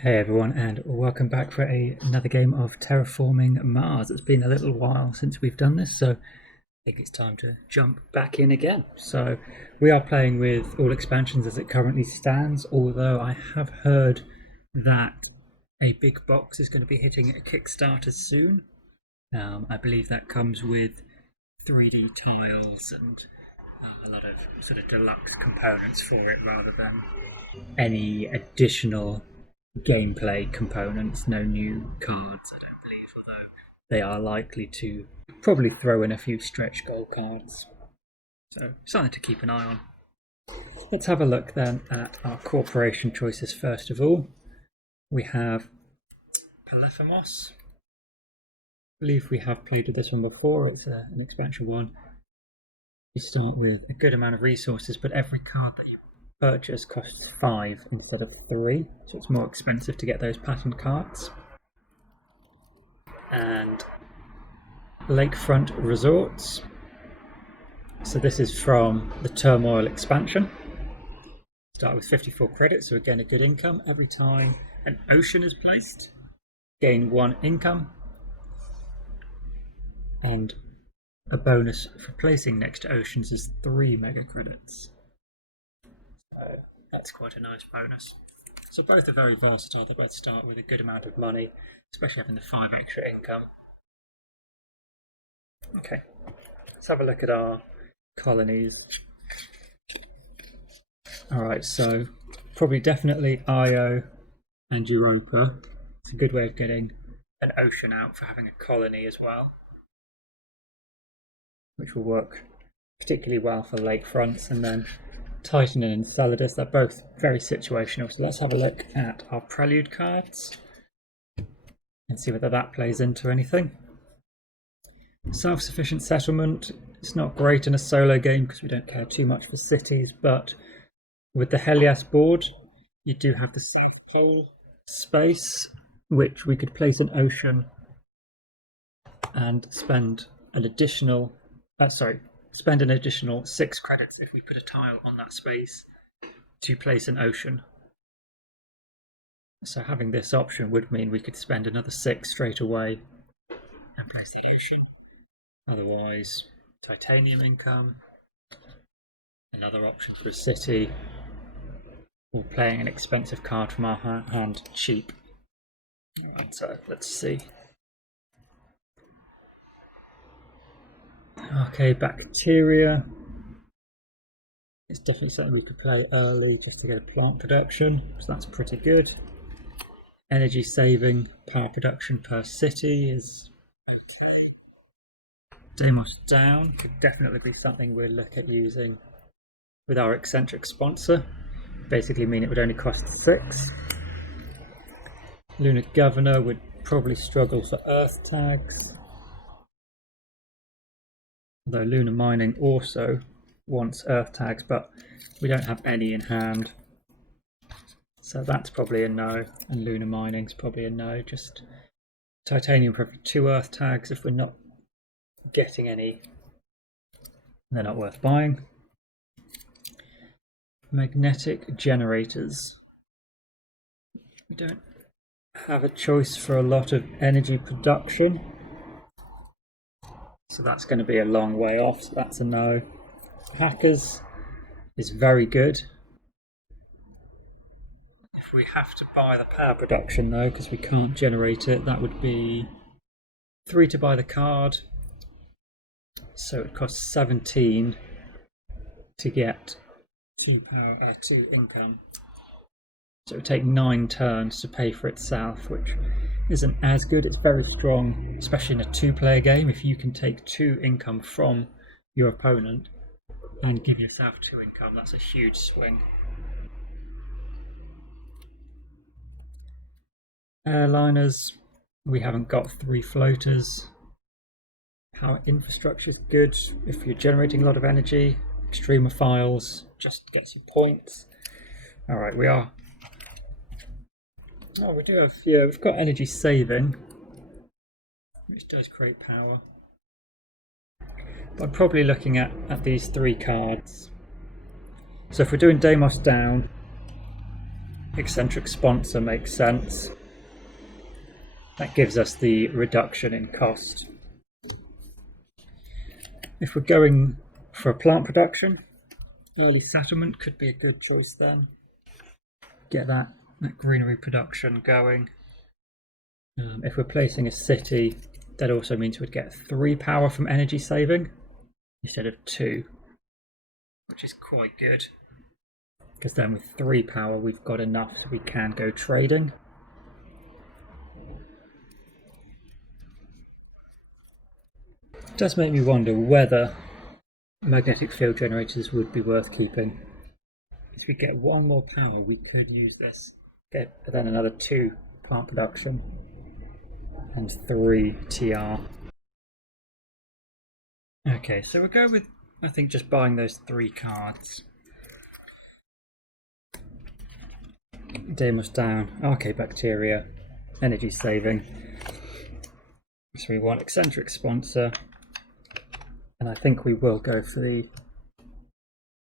Hey everyone, and welcome back for another game of Terraforming Mars. It's been a little while since we've done this, so I think it's time to jump back in again. So we are playing with all expansions as it currently stands, although I have heard that a big box is going to be hitting a Kickstarter soon. I believe that comes with 3D tiles and a lot of sort of deluxe components for it rather than any additional gameplay components, no new cards, I don't believe, although they are likely to probably throw in a few stretch goal cards. So, something to keep an eye on. Let's have a look then at our corporation choices first of all. We have Prelude. I believe we have played with this one before, it's an expansion one. You start with a good amount of resources, but every card that you purchase costs 5 instead of 3, so it's more expensive to get those pattern cards. And Lakefront Resorts. So this is from the Turmoil expansion. Start with 54 credits, so again a good income. Every time an ocean is placed, gain 1 income. And a bonus for placing next to oceans is 3 mega credits. So that's quite a nice bonus. So both are very versatile. They both start with a good amount of money, especially having the 5 extra income. Okay, let's have a look at our colonies. Alright, so probably definitely Io and Europa. It's a good way of getting an ocean out for having a colony as well, which will work particularly well for lakefronts. And then Titan and Enceladus, they're both very situational. So let's have a look at our Prelude cards and see whether that plays into anything. Self-sufficient settlement, it's not great in a solo game because we don't care too much for cities, but with the Helias board, you do have the South Pole space, which we could place an ocean and spend an additional 6 credits if we put a tile on that space to place an ocean. So having this option would mean we could spend another 6 straight away and place the ocean. Otherwise, titanium income, another option for a city, or playing an expensive card from our hand cheap. Alright, so let's see. Okay, bacteria. It's definitely something we could play early just to get a plant production, so that's pretty good. Energy saving, power production per city is okay. Deimos down could definitely be something we'd look at using with our eccentric sponsor. Basically mean it would only cost 6. Lunar Governor would probably struggle for Earth tags. Although Lunar Mining also wants Earth tags, but we don't have any in hand. So that's probably a no, and Lunar Mining's probably a no. Just Titanium, probably 2 Earth tags. If we're not getting any, they're not worth buying. Magnetic generators. We don't have a choice for a lot of energy production, so that's going to be a long way off, so that's a no. Hackers is very good. If we have to buy the power production though, because we can't generate it, that would be 3 to buy the card, so it costs 17 to get 2 income. So it would take 9 turns to pay for itself, which isn't as good. It's very strong, especially in a 2-player game. If you can take 2 income from your opponent and give yourself 2 income, that's a huge swing. Airliners, we haven't got 3 floaters. Power infrastructure is good if you're generating a lot of energy. Extremophiles just get some points. Alright, we do have, we've got energy saving, which does create power. But I'm probably looking at these 3 cards. So if we're doing Deimos down, eccentric sponsor makes sense. That gives us the reduction in cost. If we're going for a plant production, early settlement could be a good choice then. Get that greenery production going. If we're placing a city, that also means we'd get 3 power from energy saving instead of 2, which is quite good. Because then with 3 power, we've got enough so we can go trading. It does make me wonder whether magnetic field generators would be worth keeping. If we get 1 more power, we could use this. Get then another 2 plant production and 3 TR. Okay, so we'll go with, I think, just buying those 3 cards. Deimos down, Archaebacteria, energy saving. So we want eccentric sponsor, and I think we will go for the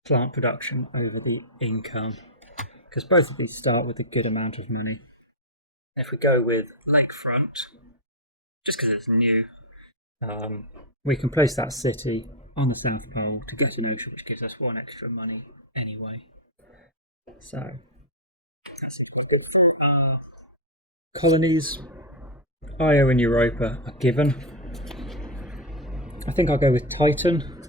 plant production over the income, because both of these start with a good amount of money. If we go with Lakefront, just because it's new, we can place that city on the South Pole to get an ocean, which gives us 1 extra money anyway. So that's it. Colonies, Io and Europa are given. I think I'll go with Titan,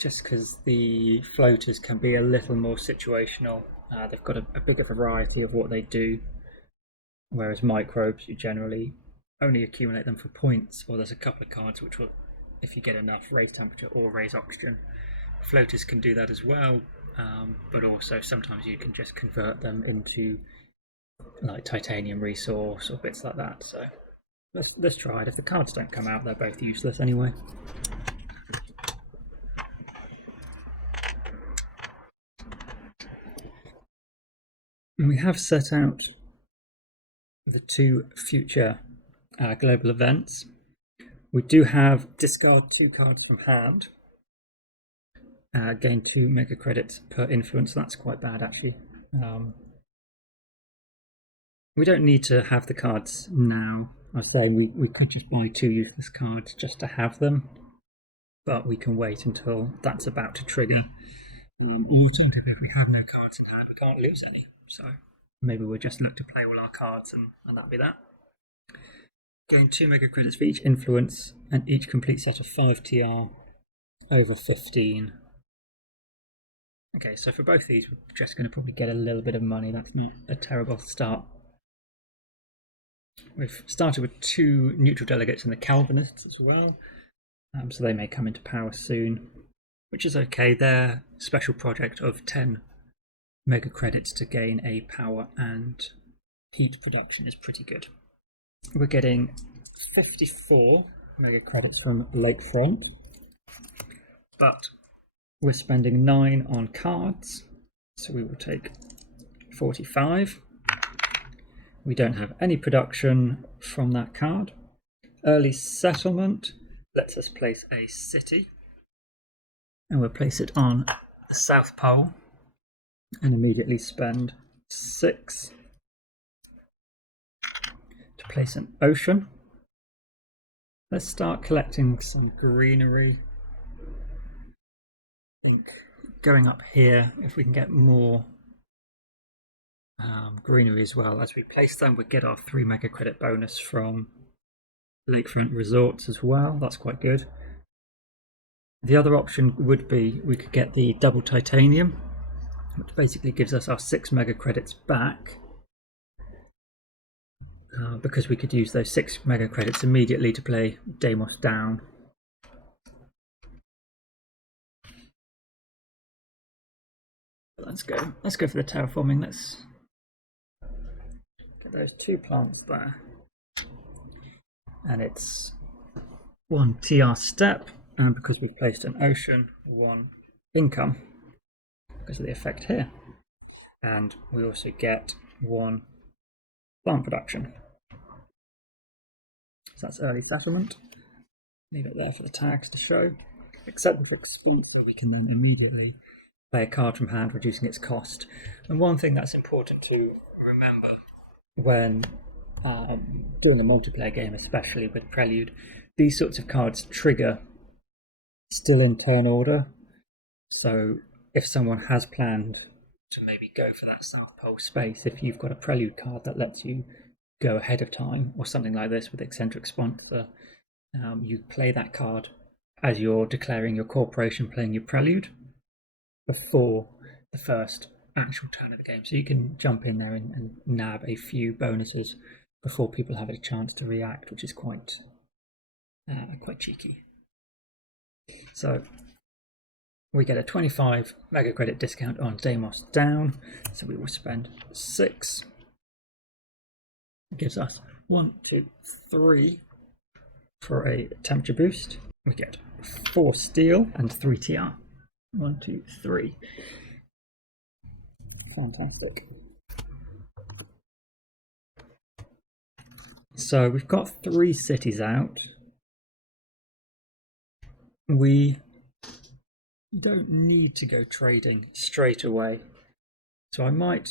just because the floaters can be a little more situational. They've got a bigger variety of what they do, whereas microbes, you generally only accumulate them for points, or there's a couple of cards which will, if you get enough, raise temperature or raise oxygen. Floaters can do that as well, but also sometimes you can just convert them into like titanium resource or bits like that. So let's try it. If the cards don't come out, they're both useless anyway. And we have set out the 2 future global events. We do have discard 2 cards from hand, gain 2 mega credits per influence. That's quite bad actually. We don't need to have the cards now. I was saying we could just buy 2 useless cards just to have them, but we can wait until that's about to trigger. Alternatively, if we have no cards in hand, we can't lose any. So maybe we'll just look to play all our cards and that'll be that. Gain 2 mega credits for each influence and each complete set of 5 TR over 15. Okay, so for both these, we're just going to probably get a little bit of money. That's not a terrible start. We've started with 2 neutral delegates and the Calvinists as well, so they may come into power soon, which is okay. Their special project of 10 mega credits to gain a power and heat production is pretty good. We're getting 54 mega credits from Lakefront, but we're spending 9 on cards, so we will take 45. We don't have any production from that card. Early settlement lets us place a city, and we'll place it on the South Pole and immediately spend 6 to place an ocean. Let's start collecting some greenery. I think going up here, if we can get more greenery as well. As we place them, we get our 3 mega credit bonus from Lakefront Resorts as well. That's quite good. The other option would be we could get the double titanium, which basically gives us our 6 mega credits back, because we could use those 6 mega credits immediately to play Deimos down. Let's go for the terraforming. Let's get those 2 plants there, and it's 1 TR step, and because we've placed an ocean, 1 income because of the effect here, and we also get 1 plant production. So that's early settlement. Leave it there for the tags to show. Except with sponsor, we can then immediately play a card from hand, reducing its cost. And one thing that's important to remember when doing a multiplayer game, especially with Prelude, these sorts of cards trigger still in turn order. So if someone has planned to maybe go for that South Pole space, if you've got a Prelude card that lets you go ahead of time, or something like this with Eccentric Sponsor, you play that card as you're declaring your corporation, playing your Prelude before the first actual turn of the game. So you can jump in there and nab a few bonuses before people have a chance to react, which is quite cheeky. So we get a 25 mega credit discount on Deimos down, so we will spend 6. It gives us 1, 2, 3 for a temperature boost. We get 4 steel and 3 TR. 1, 2, 3. Fantastic. So we've got 3 cities out. We don't need to go trading straight away, so I might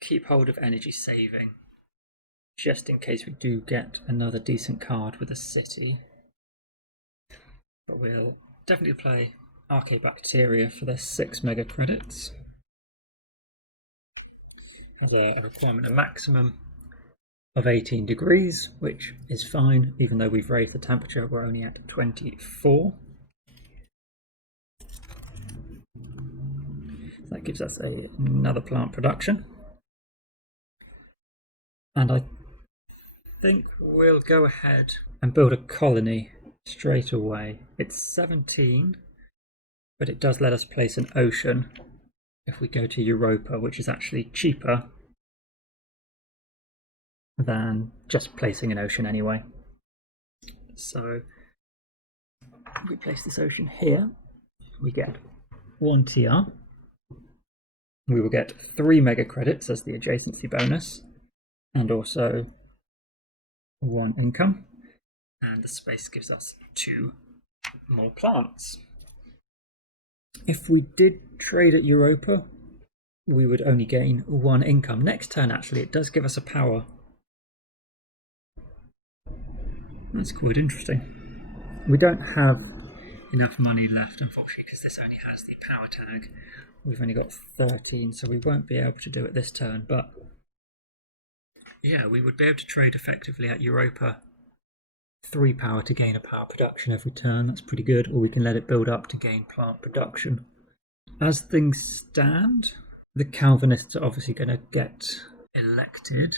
keep hold of energy saving just in case we do get another decent card with a city. But we'll definitely play Archaebacteria for their 6 mega credits. Has a requirement, a maximum of 18 degrees, which is fine, even though we've raised the temperature, we're only at 24. So that gives us another plant production. And I think we'll go ahead and build a colony straight away. It's 17, but it does let us place an ocean if we go to Europa, which is actually cheaper than just placing an ocean anyway. So we place this ocean here, we get 1 TR. We will get 3 mega credits as the adjacency bonus, and also 1 income. And the space gives us 2 more plants. If we did trade at Europa, we would only gain 1 income. Next turn, actually, it does give us a power. That's quite interesting. We don't have enough money left, unfortunately, because this only has the power tag. We've only got 13, so we won't be able to do it this turn. But yeah, we would be able to trade effectively at Europa 3 power to gain a power production every turn. That's pretty good. Or we can let it build up to gain plant production. As things stand, the Calvinists are obviously going to get elected.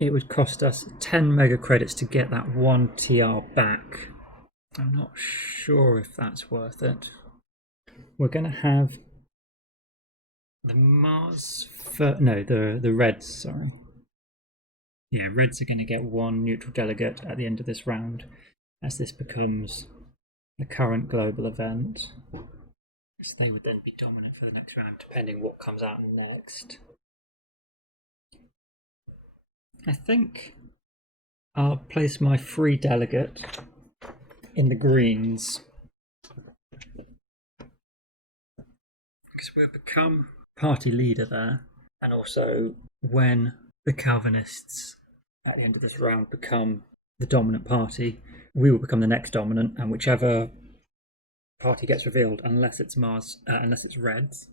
It would cost us 10 mega credits to get that 1 TR back. I'm not sure if that's worth it. We're going to have the Mars... the Reds, sorry. Yeah, Reds are going to get 1 neutral delegate at the end of this round, as this becomes the current global event. So they would then be dominant for the next round, depending what comes out next. I think I'll place my free delegate in the greens, because we'll become party leader there, and also when the Calvinists at the end of this round become the dominant party, we will become the next dominant, and whichever party gets revealed, unless it's Reds,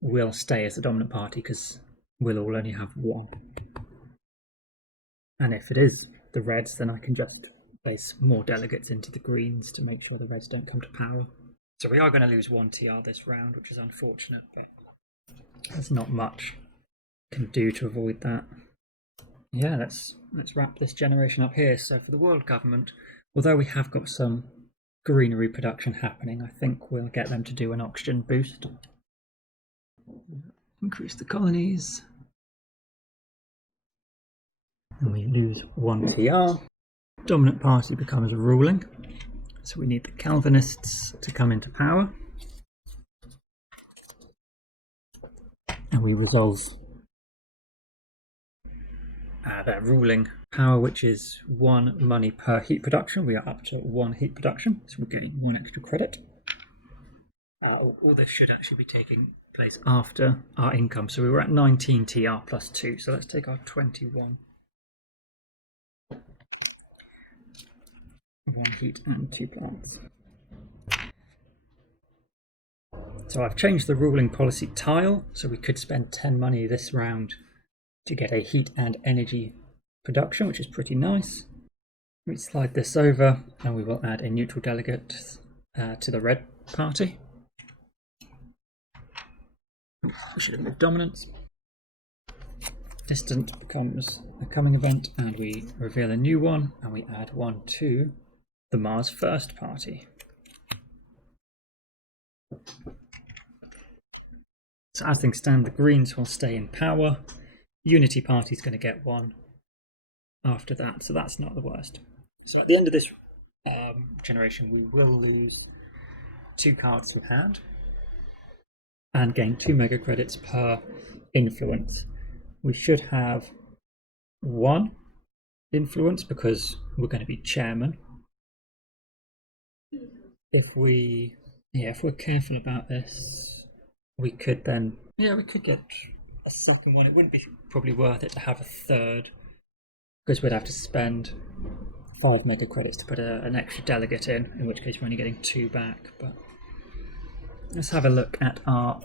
will stay as the dominant party, because we'll all only have 1. And if it is the Reds, then I can just place more delegates into the greens to make sure the Reds don't come to power. So we are going to lose 1 TR this round, which is unfortunate. There's not much can do to avoid that. Yeah, let's wrap this generation up here. So for the world government, although we have got some greenery production happening, I think we'll get them to do an oxygen boost. Increase the colonies. And we lose 1 TR. Dominant party becomes ruling. So we need the Calvinists to come into power. And we resolve their ruling power, which is 1 money per heat production. We are up to 1 heat production, so we're getting 1 extra credit. All this should actually be taking place after our income. So we were at 19 TR plus 2. So let's take our 21. 1 heat and 2 plants. So I've changed the ruling policy tile, so we could spend 10 money this round to get a heat and energy production, which is pretty nice. We slide this over and we will add a neutral delegate to the red party. We should have moved dominance. Distant becomes a coming event and we reveal a new one and we add one to the Mars first party. So as things stand, the Greens will stay in power. Unity Party is going to get one after that, so that's not the worst. So at the end of this generation, we will lose 2 cards to hand and gain 2 mega credits per influence. We should have 1 influence because we're going to be chairman. If we're careful about this, we could then, we could get a second one. It wouldn't be probably worth it to have a third because we'd have to spend 5 mega credits to put an extra delegate in which case we're only getting 2 back. But let's have a look at our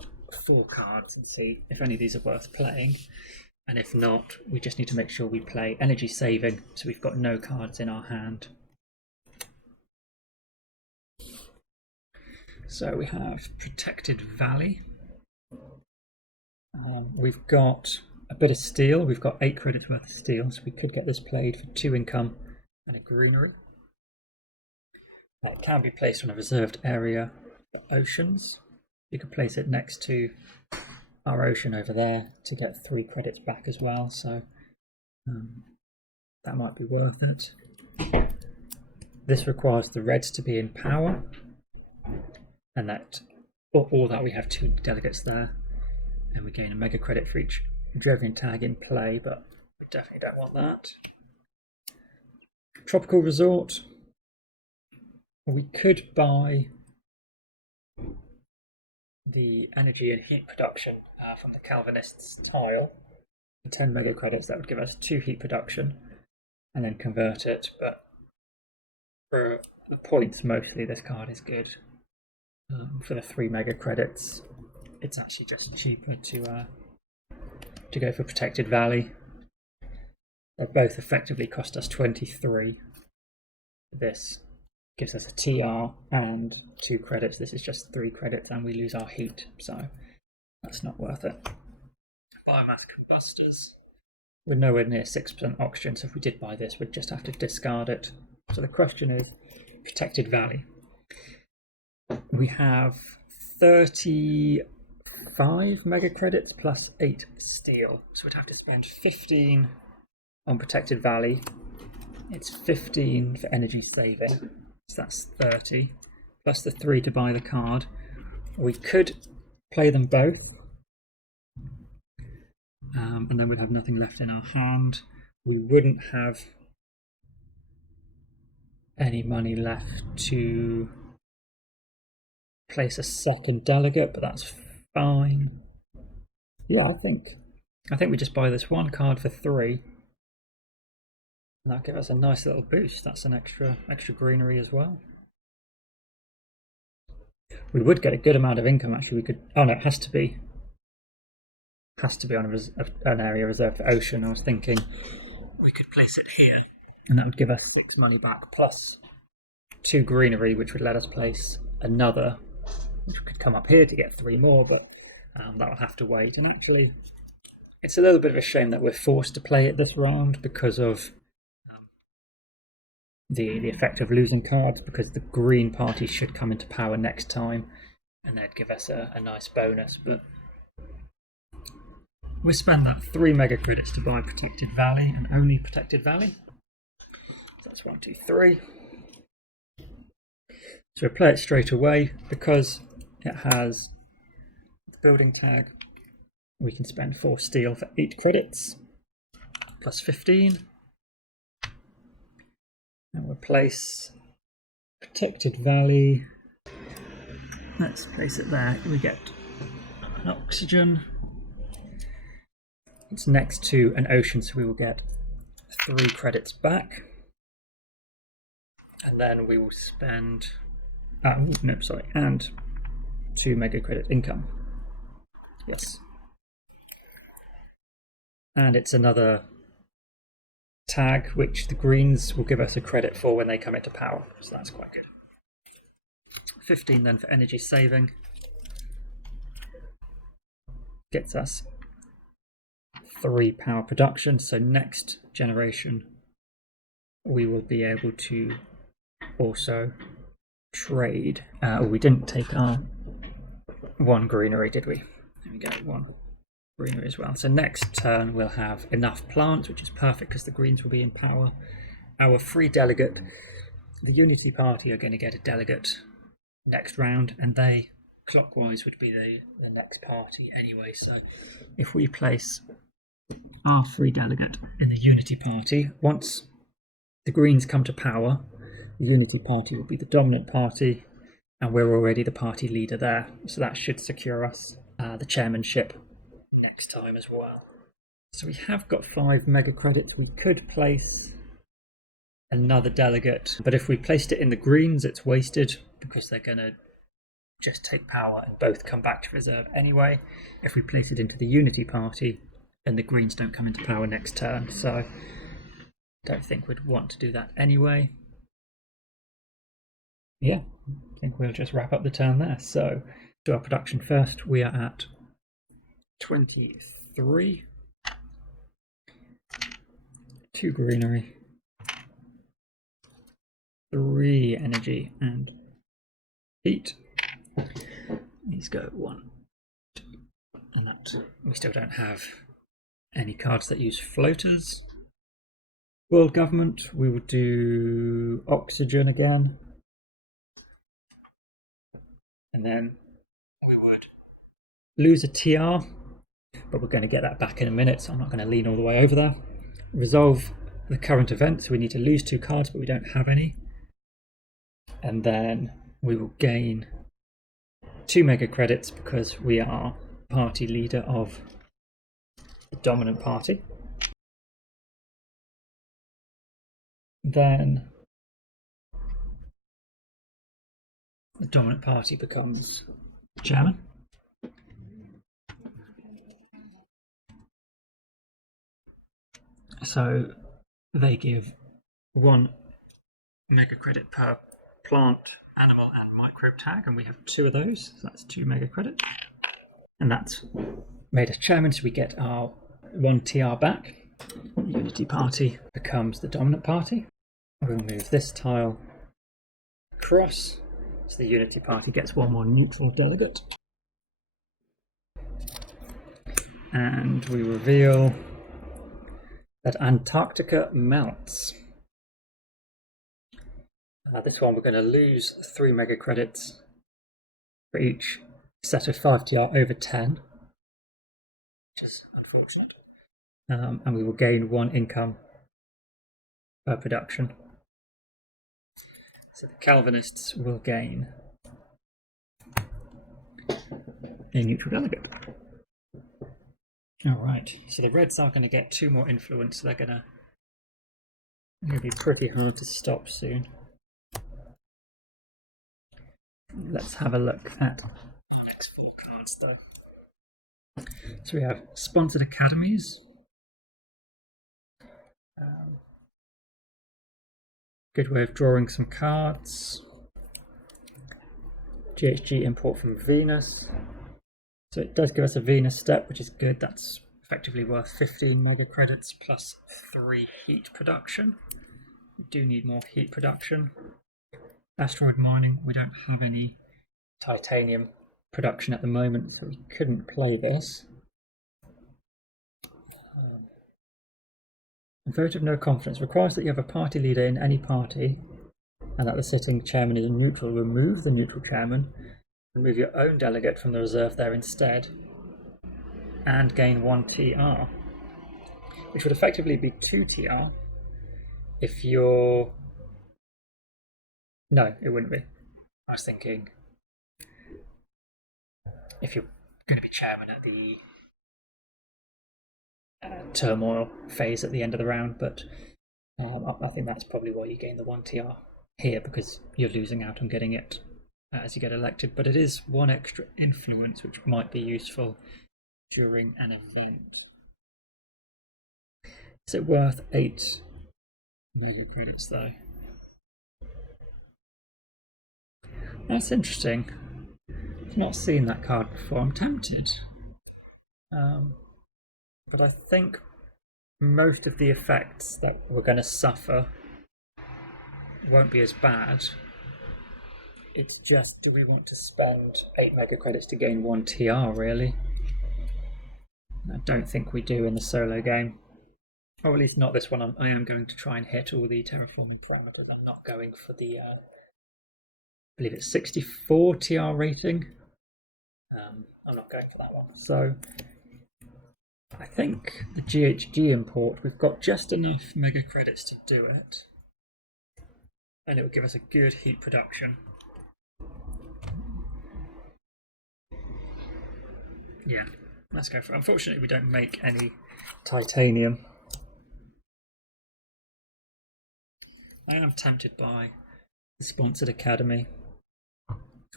4 cards and see if any of these are worth playing. And if not, we just need to make sure we play energy saving so we've got no cards in our hand. So we have Protected Valley. We've got a bit of steel. We've got 8 credits worth of steel, so we could get this played for 2 income and a greenery. It can be placed on a reserved area for oceans. You could place it next to our ocean over there to get 3 credits back as well, so that might be worth it. This requires the reds to be in power, and that we have 2 delegates there, and we gain a mega credit for each Dredrian tag in play, but we definitely don't want that. Tropical Resort. We could buy the energy and heat production from the Calvinists tile for 10 mega credits. That would give us 2 heat production and then convert it, but for the points mostly this card is good. For the 3 mega credits it's actually just cheaper to go for Protected Valley. They both effectively cost us 23. This gives us a TR and 2 credits. This is just 3 credits and we lose our heat, so that's not worth it. Biomass Combustors. We're nowhere near 6% oxygen, so if we did buy this we'd just have to discard it. So the question is Protected Valley. We have 35 mega credits plus 8 steel, so we'd have to spend 15 on Protected Valley. It's 15 for energy saving, so that's 30, plus the 3 to buy the card. We could play them both, and then we'd have nothing left in our hand. We wouldn't have any money left to place a second delegate, but that's fine. Yeah, I think we just buy this 1 card for 3. And that'll give us a nice little boost. That's an extra greenery as well. We would get a good amount of income actually. We could. Oh no, it has to be on an area reserved for ocean. I was thinking we could place it here, and that would give us 6 money back plus 2 greenery, which would let us place another, which could come up here to get 3 more, but that will have to wait. And actually, it's a little bit of a shame that we're forced to play it this round because of the effect of losing cards, because the green party should come into power next time and they'd give us a nice bonus. But we spend that 3 mega credits to buy Protected Valley, and only Protected Valley. So that's 1, 2, 3. So we play it straight away because it has the building tag. We can spend 4 steel for 8 credits plus 15. And we'll place Protected Valley Let's place it there. We get an oxygen. It's next to an ocean, so we will get 3 credits back. And then we will spend... and 2 mega credit income. Yes. And it's another tag which the greens will give us a credit for when they come into power, so that's quite good. 15 then for energy saving. Gets us 3 power production, so next generation we will be able to also trade. We didn't take our 1 greenery, did we? There we go, 1 greenery as well. So next turn we'll have enough plants, which is perfect because the greens will be in power. Our free delegate, the Unity Party are going to get a delegate next round, and they clockwise would be the next party anyway. So if we place our free delegate in the Unity Party, once the greens come to power, the Unity Party will be the dominant party, and we're already the party leader there, so that should secure us the chairmanship next time as well. So we have got 5 mega credits. We could place another delegate, but if we placed it in the greens, it's wasted because they're going to just take power and both come back to reserve anyway. If we place it into the Unity Party, then the greens don't come into power next turn, so don't think we'd want to do that anyway. Yeah, I think we'll just wrap up the turn there. So do our production first. We are at 23, 2 greenery, 3 energy and heat. These go 1, 2, and that we still don't have any cards that use floaters. World government, we will do oxygen again, and then we would lose a TR, but we're going to get that back in a minute, so I'm not going to lean all the way over there. Resolve the current event, so we need to lose 2 cards, but we don't have any. And then we will gain 2 mega credits because we are party leader of the dominant party. Then the dominant party becomes chairman. So they give 1 mega credit per plant, animal and microbe tag, and we have 2 of those, so that's 2 mega credit. And that's made us chairman, so we get our 1 TR back. Unity Party becomes the dominant party. We'll move this tile across, so the Unity Party gets 1 more neutral delegate. And we reveal that Antarctica melts. This one we're going to lose 3 mega credits for each set of 5 TR over 10, which is unfortunate. And we will gain 1 income per production. So the Calvinists will gain a neutral delegate. Alright, so the Reds are going to get 2 more influence, so they're going to be pretty hard to stop soon. Let's have a look at our next 4 cards though. So we have Sponsored Academies. Good way of drawing some cards. GHG import from Venus. So it does give us a Venus step, which is good. That's effectively worth 15 mega credits plus 3 heat production. We do need more heat production. Asteroid mining, we don't have any titanium production at the moment, so we couldn't play this. A vote of no confidence requires that you have a party leader in any party and that the sitting chairman is neutral. Remove the neutral chairman, remove your own delegate from the reserve there instead, and gain 1 TR, which would effectively be 2 TR if you're... No, it wouldn't be. I was thinking if you're going to be chairman at the Turmoil phase at the end of the round, but I think that's probably why you gain the 1 TR here, because you're losing out on getting it as you get elected. But it is 1 extra influence, which might be useful during an event. Is it worth 8 mega credits though? That's interesting. I've not seen that card before. I'm tempted. But I think most of the effects that we're going to suffer won't be as bad. It's just, do we want to spend 8 mega credits to gain 1 TR, really? I don't think we do in the solo game. Or at least not this one. I am going to try and hit all the Terraforming Mars. I'm not going for the, I believe it's 64 TR rating. I'm not going for that one. So I think the GHG import, we've got just enough mega credits to do it. And it will give us a good heat production. Yeah, let's go for it. Unfortunately, we don't make any titanium. I am tempted by the sponsored academy.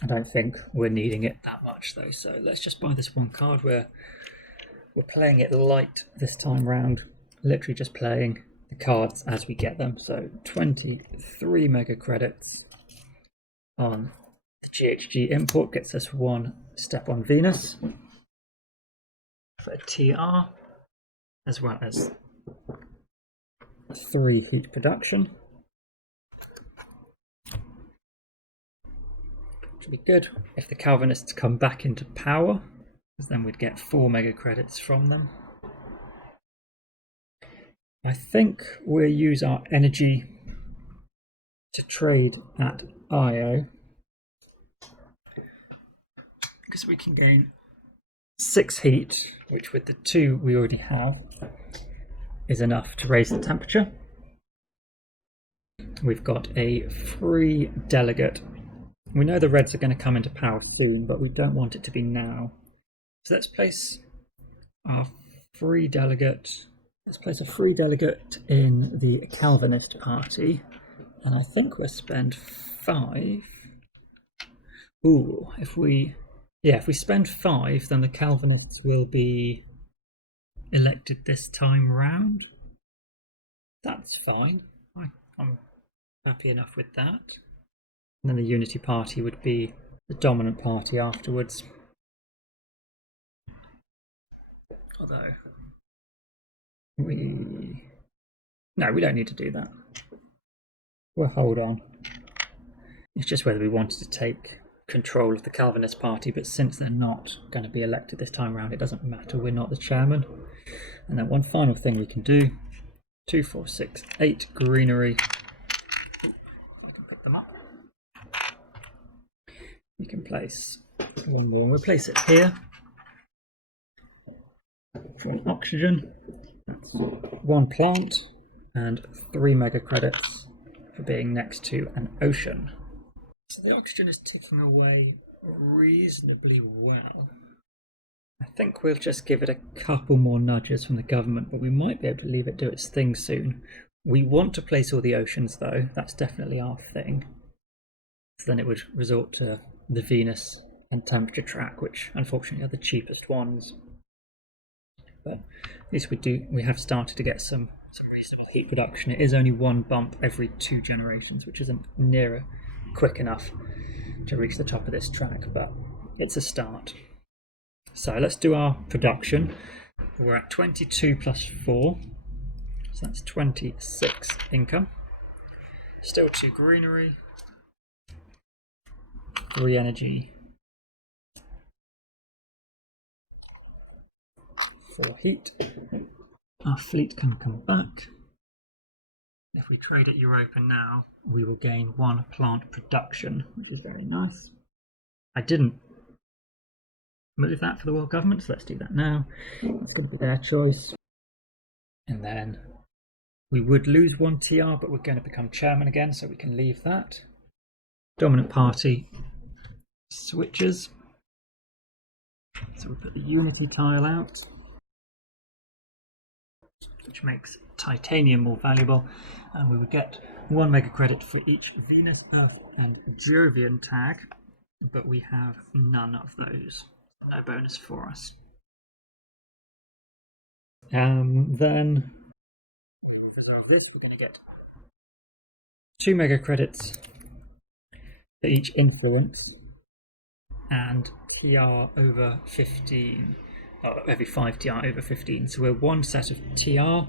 I don't think we're needing it that much though, so let's just buy this 1 card. We're playing it light this time round, literally just playing the cards as we get them. So 23 mega credits on the GHG import gets us 1 step on Venus for a TR, as well as 3 heat production. Which would be good if the Calvinists come back into power, because then we'd get 4 mega credits from them. I think we'll use our energy to trade at IO, because we can gain 6 heat, which with the 2 we already have is enough to raise the temperature. We've got a free delegate. We know the Reds are going to come into power soon, but we don't want it to be now. So let's place our free delegate. Let's place a free delegate in the Calvinist party, and I think we'll spend 5. Ooh, if we spend 5, then the Calvinists will be elected this time round. That's fine. I'm happy enough with that. And then the Unity Party would be the dominant party afterwards. Although, we don't need to do that. We'll hold on. It's just whether we wanted to take control of the Calvinist Party, but since they're not going to be elected this time around, it doesn't matter. We're not the chairman. And then one final thing we can do: 2, 4, 6, 8 greenery. I can pick them up. We can place one more and replace it here for an oxygen. That's 1 plant and 3 mega credits for being next to an ocean. So the oxygen is ticking away reasonably well. I think we'll just give it a couple more nudges from the government, but we might be able to leave it do its thing soon. We want to place all the oceans though, that's definitely our thing. So then it would resort to the Venus and temperature track, which unfortunately are the cheapest ones. But at least we have started to get some reasonable heat production. It is only 1 bump every 2 generations, which isn't near quick enough to reach the top of this track, but it's a start. So let's do our production. We're at 22 plus 4, so that's 26 income. Still 2 greenery, 3 energy, 4 heat. Our fleet can come back. If we trade at Europa now, we will gain 1 plant production, which is very nice. I didn't move that for the world government, so let's do that now. It's going to be their choice. And then we would lose 1 TR, but we're going to become chairman again, so we can leave that. Dominant party switches. So we put the Unity tile out, which makes titanium more valuable, and we would get 1 mega credit for each Venus, Earth and Jovian tag, but we have none of those. No bonus for us. Then we're going to get 2 mega credits for each influence and TR over 15. Every 5 TR over 15. So we're 1 set of TR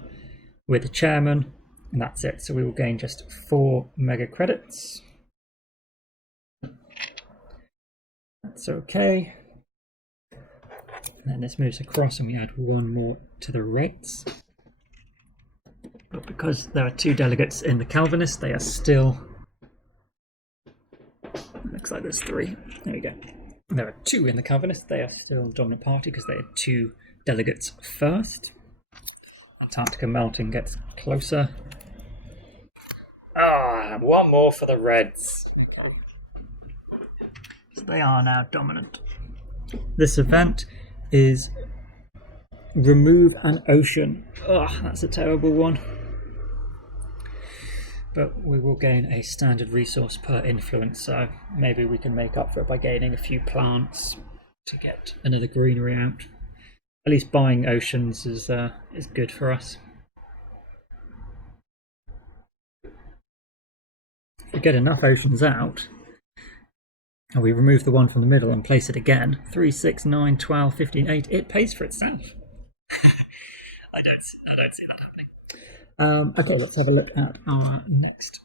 with the chairman, and that's it. So we will gain just 4 mega credits. That's okay. And then this moves across and we add 1 more to the rates. But because there are 2 delegates in the Calvinist, they are still... Looks like there's 3. There we go. There are 2 in the Calvinist. They are still the dominant party because they had 2 delegates first. Antarctica melting gets closer. 1 more for the Reds. So they are now dominant. This event is remove an ocean. That's a terrible one. But we will gain a standard resource per influence, so maybe we can make up for it by gaining a few plants to get another greenery out. At least buying oceans is good for us. If we get enough oceans out, and we remove the one from the middle and place it again, 3, 6, 9, 12, 15, 8, it pays for itself. I don't see that happening. Okay, let's have a look at our next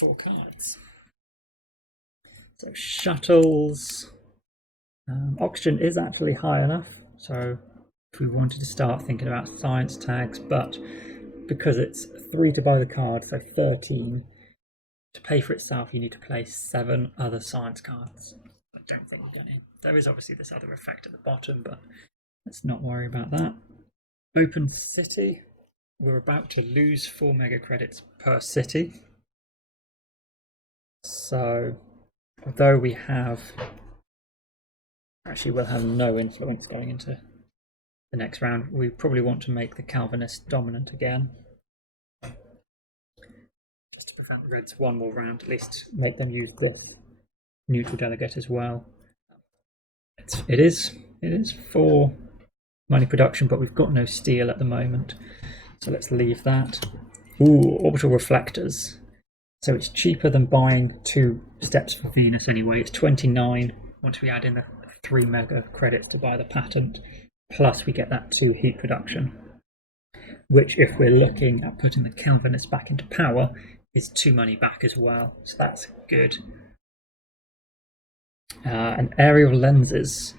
4 cards. So shuttles. Oxygen is actually high enough, so if we wanted to start thinking about science tags, but because it's 3 to buy the card, so 13, to pay for itself you need to play 7 other science cards. I don't think we're going to. There is obviously this other effect at the bottom, but let's not worry about that. Open city. We're about to lose 4 mega credits per city. So, although we have... Actually, we'll have no influence going into the next round. We probably want to make the Calvinist dominant again. Just to prevent the Reds 1 more round, at least make them use this neutral delegate as well. It is 4 money production, but we've got no steel at the moment. So let's leave that. Orbital reflectors. So it's cheaper than buying 2 steps for Venus anyway. It's 29 once we add in the 3 mega credits to buy the patent. Plus we get that 2 heat production. Which, if we're looking at putting the Calvinist back into power, is 2 money back as well. So that's good. And aerial lenses.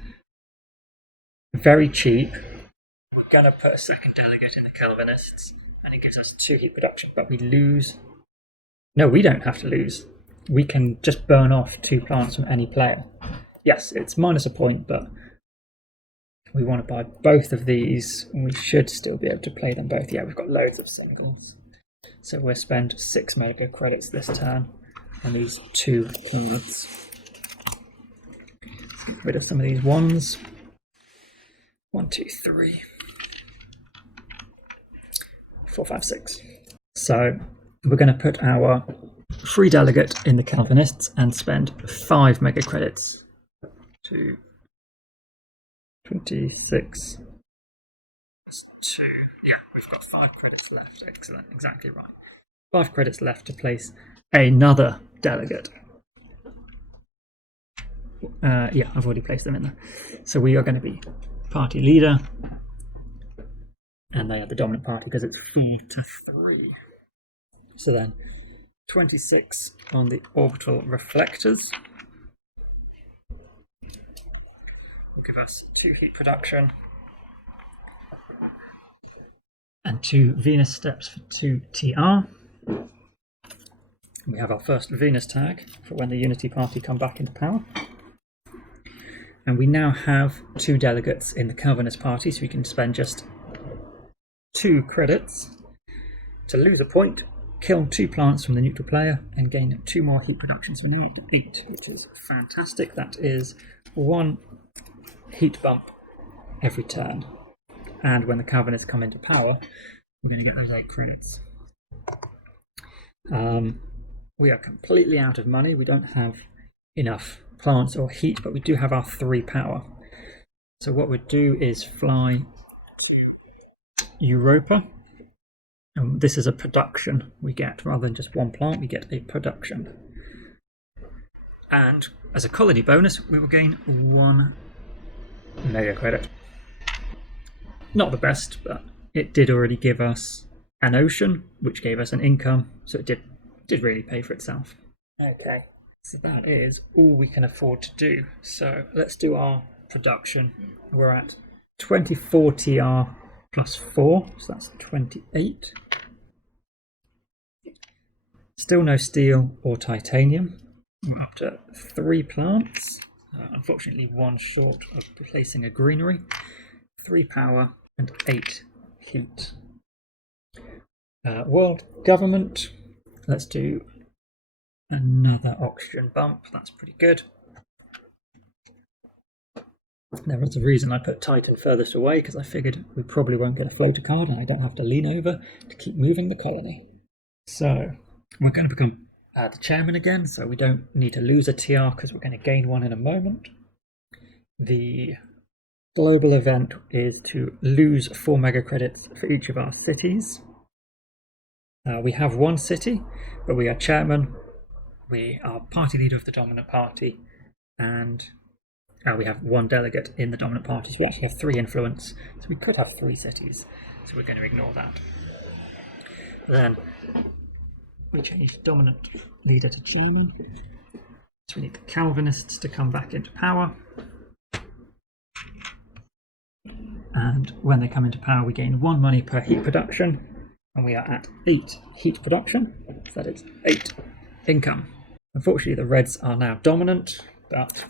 Very cheap. We're going to put a second delegate in the Calvinists, and it gives us 2 heat production, but we lose... No, we don't have to lose. We can just burn off 2 plants from any player. Yes, it's minus a point, but we want to buy both of these, and we should still be able to play them both. Yeah, we've got loads of singles. So we'll spend 6 mega credits this turn on these 2 plants. Get rid of some of these ones. 1, 2, 3. 4, 5, 6. So we're going to put our free delegate in the Calvinists and spend 5 mega credits to 26. That's 2. Yeah, we've got 5 credits left. Excellent, exactly right. 5 credits left to place another delegate. Yeah, I've already placed them in there. So we are going to be party leader. And they are the dominant party because it's 4 to 3. So then, 26 on the orbital reflectors. Will give us 2 heat production. And 2 Venus steps for 2 TR. We have our first Venus tag for when the Unity party come back into power. And we now have 2 delegates in the Calvinist party, so we can spend just 2 credits to lose a point, kill 2 plants from the neutral player, and gain 2 more heat productions. We're now at 8, which is fantastic. That is 1 heat bump every turn. And when the Calvinists come into power, we're going to get those 8 credits. We are completely out of money. We don't have enough plants or heat, but we do have our 3 power. So what we'd do is fly to Europa. And this is a production we get. Rather than just 1 plant, we get a production. And as a colony bonus, we will gain 1 mega credit. Not the best, but it did already give us an ocean, which gave us an income, so it did really pay for itself. Okay, so that is all we can afford to do. So let's do our production. We're at 24 TR plus 4, so that's 28. Still no steel or titanium. We're up to 3 plants. Unfortunately, 1 short of replacing a greenery. 3 power and 8 heat. World government. Let's do another oxygen bump. That's pretty good. There was a reason I put Titan furthest away, because I figured we probably won't get a floater card and I don't have to lean over to keep moving the colony. So we're going to become the chairman again, so we don't need to lose a TR because we're going to gain 1 in a moment. The global event is to lose 4 mega credits for each of our cities. We have 1 city, but we are chairman, we are party leader of the dominant party, and we have 1 delegate in the dominant party, so we actually have 3 influence, so we could have 3 cities, so we're going to ignore that. Then we change dominant leader to chairman, so we need the Calvinists to come back into power, and when they come into power we gain 1 money per heat production, and we are at 8 heat production, so that is 8 income. Unfortunately the Reds are now dominant, but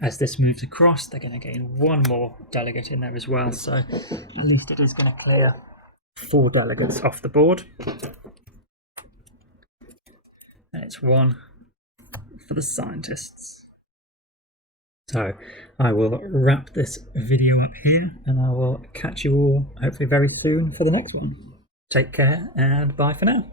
as this moves across they're going to gain 1 more delegate in there as well, so at least it is going to clear 4 delegates off the board. And it's 1 for the scientists. So I will wrap this video up here and I will catch you all hopefully very soon for the next one. Take care and bye for now.